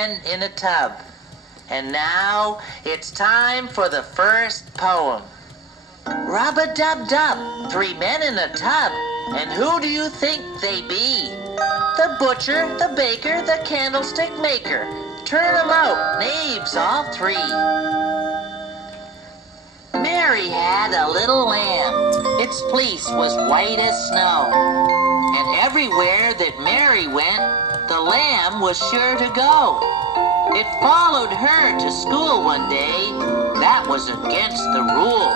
men in a tub. And now it's time for the first poem. Rub-a-dub-dub, 3 men in a tub, and who do you think they be? The butcher, the baker, the candlestick maker. Turn 'em out, knaves all 3. Mary had a little lamb. Its fleece was white as snow. And everywhere that Mary went, the lamb was sure to go. It followed her to school one day. That was against the rule.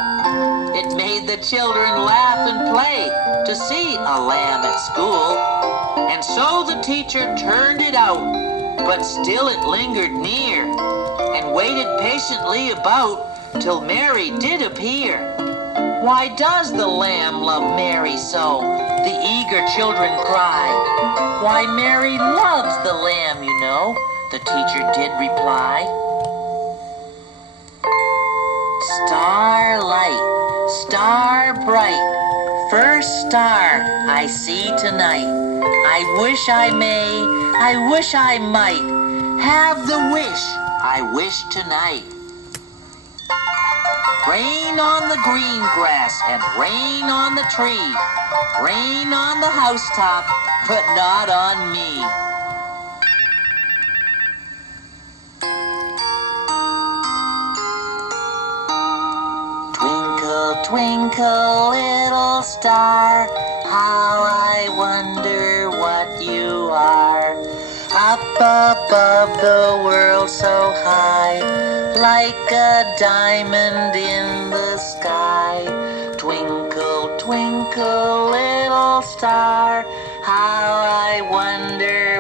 It made the children laugh and play to see a lamb at school. And so the teacher turned it out, but still it lingered near, and waited patiently about till Mary did appear. Why does the lamb love Mary so? The eager children cried. Why, Mary loves the lamb, you know, the teacher did reply. Starlight, star bright, first star I see tonight. I wish I may, I wish I might have the wish I wish tonight. Rain on the green grass and rain on the tree. Rain on the housetop, but not on me. Twinkle, twinkle, little star, how I wonder what you are. Up above the world so high, like a diamond in the sky. Twinkle, twinkle, little star, how I wonder